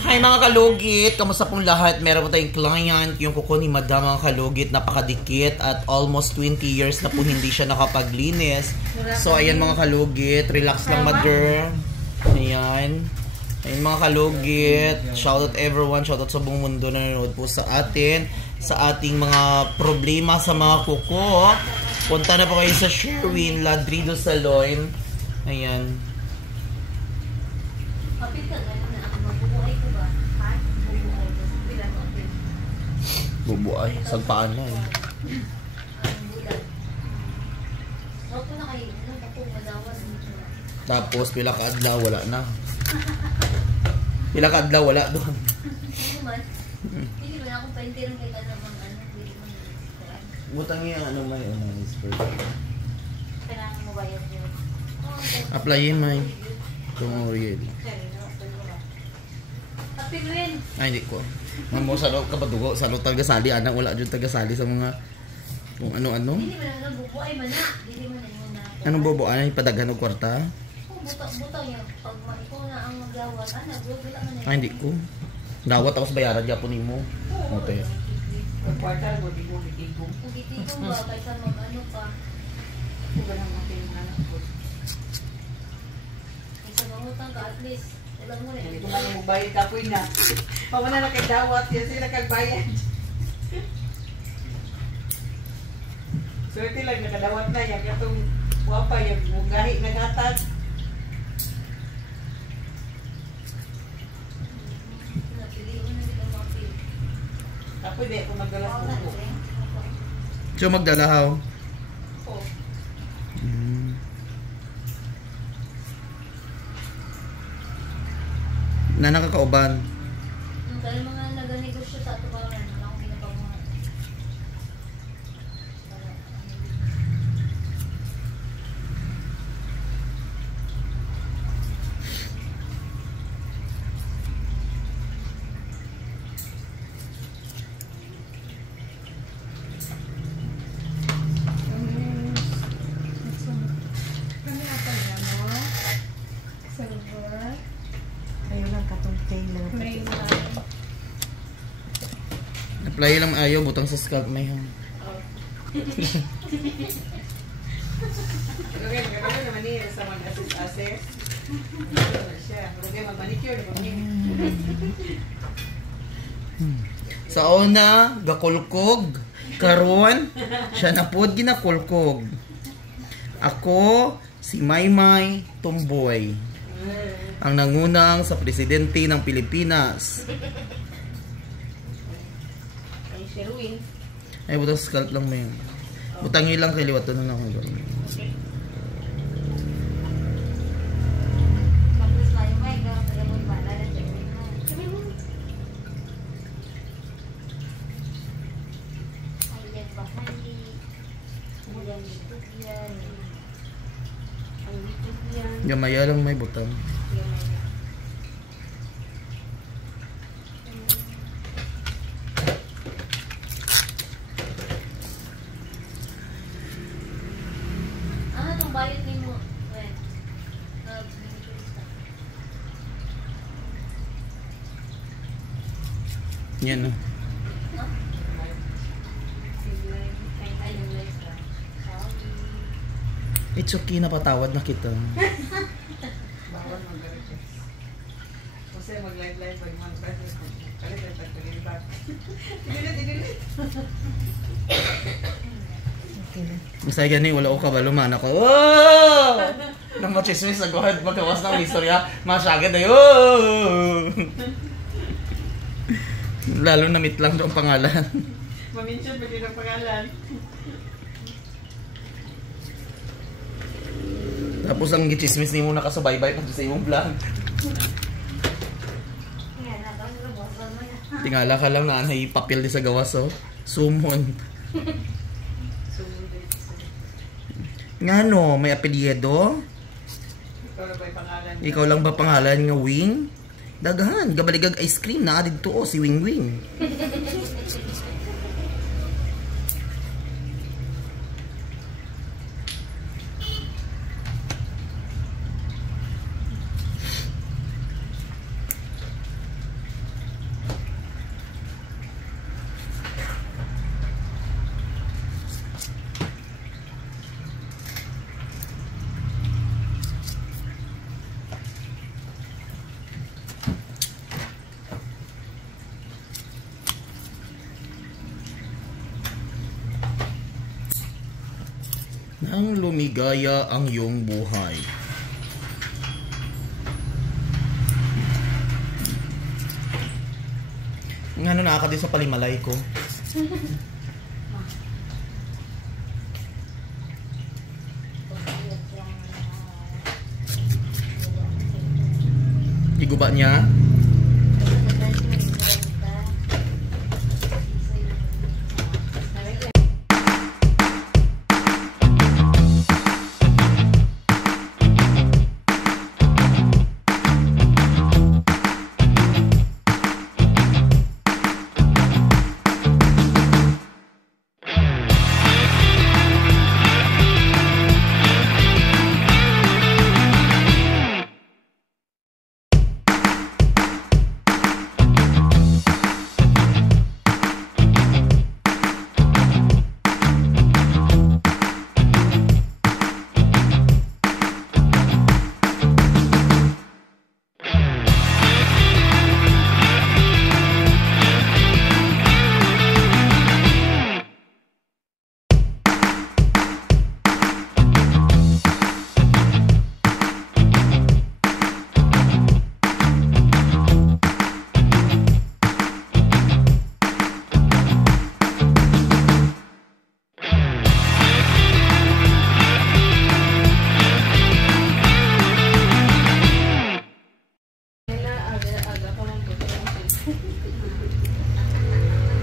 Hi mga kalugit! Kamusta pong lahat? Meron po tayong client, yung kuko ni Madam mga kalugit, napakadikit at almost 20 years na po hindi siya nakapaglinis. So ayan mga kalugit, relax lang mother. Ayan. Ayan mga kalugit, shoutout everyone, shoutout sa buong mundo na nanonood po sa atin, sa ating mga problema sa mga kuko. Punta na po kayo sa Sherwin Ladrido Salon. Ayan. Bubuay, sagpaan na eh. Tapos pila ka adlaw wala na. Pila ka adlaw wala doon. Hindi ba akong paintiran kay kanang Butang niya ano may kailangan mo bayad yun. Applyin may itong Oriel. Happy Gwen! Ay hindi ko. Mamo sa loob ka badugo sa loob taga-sali anak wala jud taga-sali sa mga kung ano-ano. Hindi man lang bubuay man na. Hindi man yun na. Anong boboan ay padaghan og kwarta? Butang yan. Pag ikaw na ang magawat, wala man na. Ay hindi ko. Dawat tapos bayaran gyapon nimo. Okay. Ang kwarta mo di mo gitigong. Kung gitigong ba kaysa mag-ano pa. Kung ganang anak ko. Kaysa mangutang ka at least. Alam mo na Hindi ko man yung bayad kapoy na. Pamana na kay dawat yan sila kagbayad. Swerte lang nakadawat na yan. Katong wapa yung mugahi na gatag. Kapoy di ako magdalas buko. So magdalahaw. Oo. Na nakakauban. Dahil mga nag-negosyo sa ito parang wala akong ginapagawa. Ayaw lang katong chain lang. Apply lang ayaw butang sa scalp may hang. Okay, magkakaroon naman niya sa mag-assist-assist. Ano na siya? Okay, mag-manicure na kami. Sa una, gakulkog. Karon, siya na pod ginakulkog. Ako, si Maymay Tumboy. Ang nangunang sa presidente ng Pilipinas. Ay, Sherwin. Ay, butang sa scalp lang may. Butang ilang kay liwat na ako. Tapos tayo may kaya mo ibala na check mo. Ayan ba hindi? Ayan YouTube yan. Ang YouTube yan. Gamaya lang may butang. Ano itong bayad ni mo? Ren? Yan no. It's okay na patawad na kita. Bawal mag-garage. Kasi mag-live-live pag mag-live. Kalit-kalit. Didilit. Okay na. Masaya gani, wala ko kabalo man ako. Oh! Nang machismis, nagwahad magkawas ng istorya. Masyagad ay, oh! Lalo na meet lang doon pangalan. Maminsan pa din ang pangalan. Tapos ang gichismis ni mo nakasubaybay pa sa imong vlog. Tingala ka lang na anay papel di sa gawas, oh. Sumon. Nga no, may apelyido? Ikaw na ba yung pangalan? Ikaw lang ba pangalan nga Wing? Daghan, gabaligag ice cream na dito oh, si Wing Wing. Nang lumigaya ang iyong buhay. Nga ano, nakakadi sa palimalay ko. Iguba niya.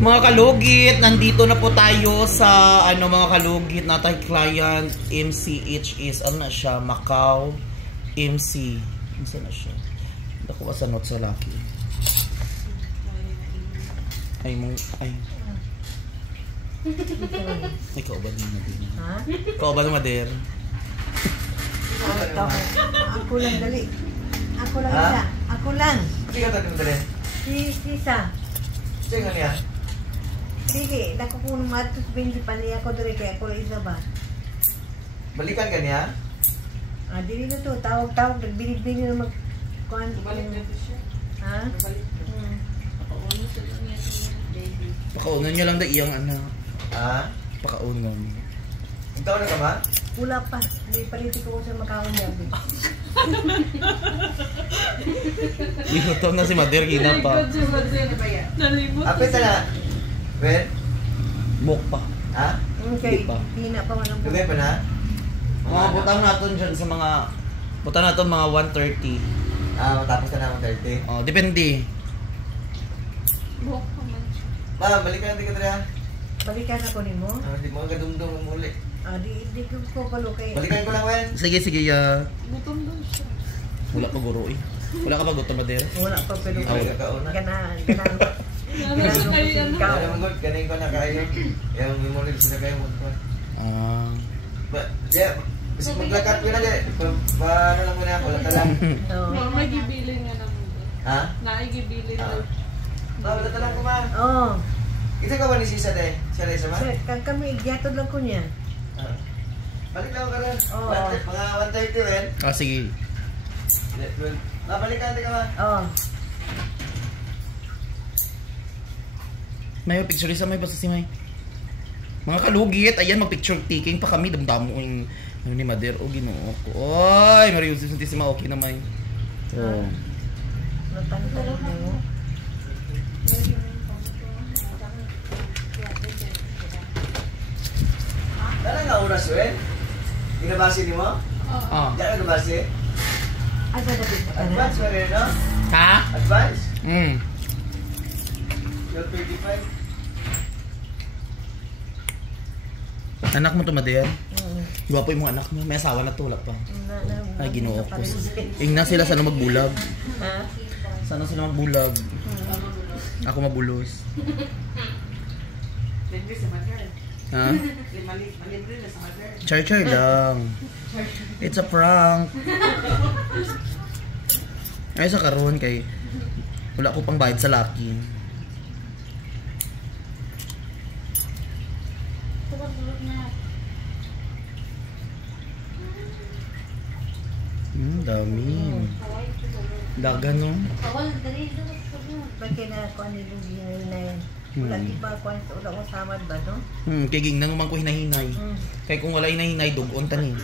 Mga kalugit, nandito na po tayo sa mga kalugit natin client MCH is ano na siya, Macau MC. Ano na siya? Nakuha sa notes sa laki. Ay. Ikaw ba din natin? Ha? Ikaw ba naman der? Ako lang dali. Ako lang isa. Ako lang. Hindi ka tayo dali? Isa. Sige nga niya. Sige, dako ko nung matos bindi pa niya ako dali kaya ako lang isa ba? Balikan ka niya? Dili na to. Tawag-tawag. Nagbinig-binig na mag-kuhan. Balik na to siya. Ha? Balik na. Pakauno sa niya baby. Pakaunan niyo lang da iyang Pakaunan. Ikaw na ka ba? Wala pa. Hindi paliti ko sa makawin niya. Igutom na si Mader, hina pa. Nalimot. Apit na. Well, Buk pa. ha? Okay. Di pa. Hina pa man ang Lugay pa na? Mga butang natin dyan sa butang natin mga 130. Matapos ka na ng 30. Oh, depende. Buhok pa man. Balikan natin ka dali ha? Balikan ako ni mo. Hindi mo kadumdum ang muli. Di ko palo kay. Balikan ko lang, Wen. Sige, Gutom daw siya. Wala pa guro eh. Wala ka pa gutom, Mader? Wala pa pero Hindi ko kakauna. ganahan. Ano sa kayo ano? Kaya naman good, ganing ko na kayo. Yung memory sila kayo magkuhan. Kasi maglakat ko na dyan. Paano lang muna ako, lata lang. May gibilin nga naman. Ha? Naigibilin daw. Lata lang ko ma. Oo. Ito ka ba ni Sisa de? Siya rin sama? Sir, kami igyatod lang ko niya. Balik lang ako ka rin. Oo. Mga 130, Wen. Sige. Balikan natin ka ma. Oo. May picture isa, may basta si May. Mga kalugit, ayan, mag-picture taking pa kami. Damdamo ko yung ni Mader. O, ginoo ko. Oy, Mariusin Santissima, okay na may. Oh. Natanong mo. Dala nga oras, Wen? Ginabasi ni mo? Ah. Diyan ka nabasi? Ay, dadabit pa na. Advance mo rin, no? Ha? Advance? 35. Anak mo to, Mader? Iwapo yung mga anak mo. May asawa na tulak pa. Ay, ginoo ko. Ingna sila sana magbulag. Ha? Sana sila magbulag. Ako mabulos. Libre sa Mader. Ha? Malibre na sa Mader. Char-char lang. It's a prank. Ay, sa karon kay wala ko pang bayad sa Lucky. Dami. Dagan, no? Kawal, dali doon. Bakit na ako ang nilugin na yan? Wala di ba kung wala ko samad ba, no? Kay ging nang man ko hinahinay. Kay kung wala hinahinay, dugon tani.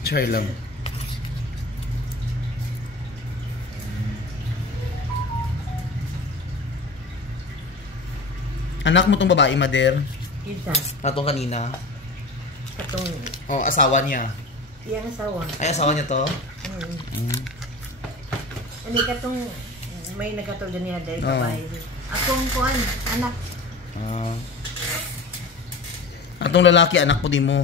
Char lang. Anak mo tong babae, Mader? Kita. Atong kanina. Katong Oh, asawa niya. iyang asawa. Ay, asawa niya to? Ani katong may nagatol niya dahil Oh. babae. Akong kuan, anak. Atong lalaki, anak po di mo.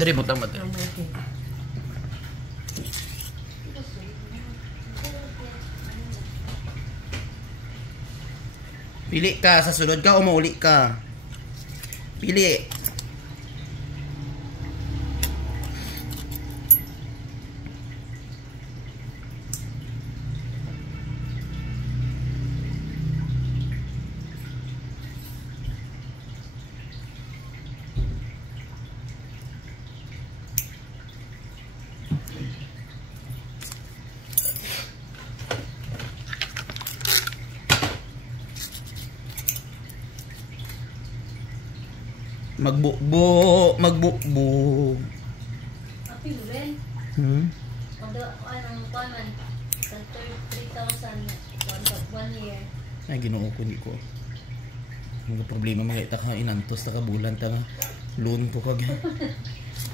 Dari mo tama. Pili ka, sa sunod ka o mauli ka? Pili. Magbukbo. Api Ruben. Anong paman? Sa 3,000 1 year. Ay, ginoo ko, hindi ko. Mga problema, mga itak ka inantos, taka bulan, taka loan ko kag.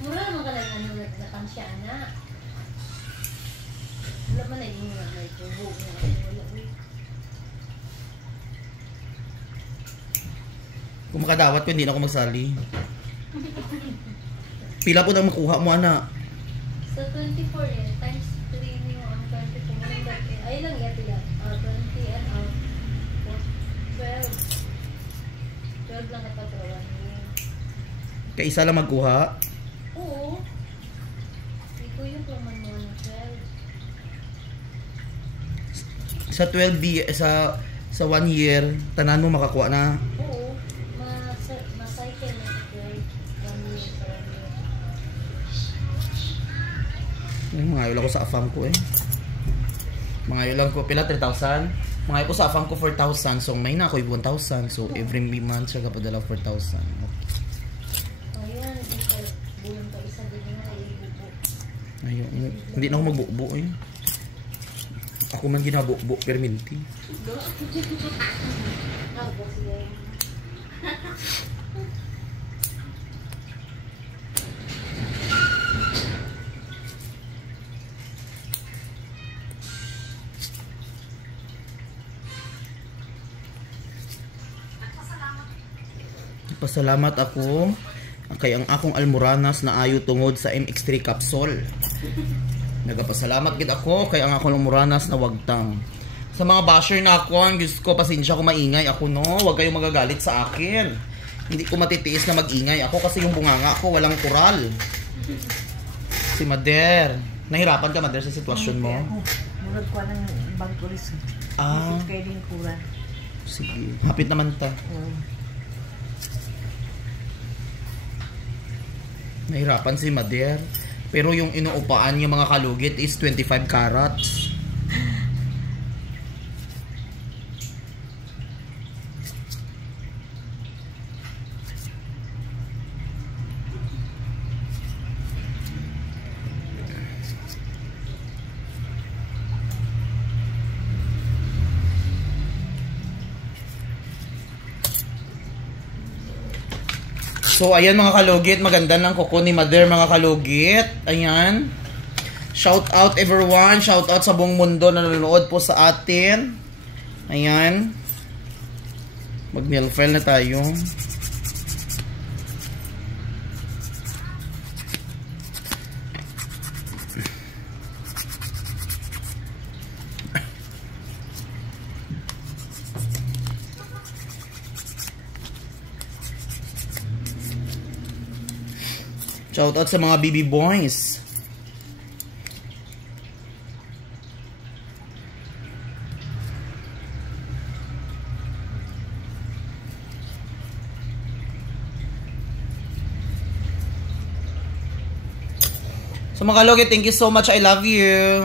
Mura naman ka lang ano nakansya na. Wala man na yung mga tubo na wala. Kung makadawat ko, hindi na ako magsali. Pila po nang makuha mo, ana? Sa 24 yan, times 3 niyo ang 24. Ay lang yato yan. 20 and 12. 12 lang kapatrawan niyo. Kaisa lang magkuha? Oo. Hindi ko yung plaman mo ng 12. Sa 12 sa 1 year, tanan mo makakuha na. Oo. Ma-cycle na sa 12. 1 year sa 1 year. Ay, mangayo lang ko sa afam ko eh. Mangayo lang ko, pila 3,000? Mangayo ko sa afam ko 4,000. So may na ako 1,000. So every month siya kapadala 4,000. Okay. Ayun, bulan pa isa din nga ibubo. Ayun, hindi na ako magbubo eh. Ako man ginabubo, perminti. Pasalamat ako kay ang akong almoranas na ayo tungod sa MX3 capsule. Nagapasalamat gid ako kay ang akong almoranas na wagtang. Sa mga basher na ako, ang gusto ko pasensya ko maingay ako no, wag kayong magagalit sa akin. Hindi ko matitiis na magingay ako kasi yung bunganga ko walang kural. Si Mader, nahirapan ka Mader sa sitwasyon mo? Murag ko ng bangkulis. Kaya din kuran. Sige, hapit naman ta. Nahirapan si Mader. Pero yung inuupaan niya mga kalugit is 25 carats. So, ayan mga kalugit. Maganda ng kuko ni Mader mga kalugit. Ayan. Shout out everyone. Shout out sa buong mundo na nanonood po sa atin. Ayan. Mag-nail file na tayo. Shoutout sa mga BB boys. So mga kalugit, thank you so much. I love you.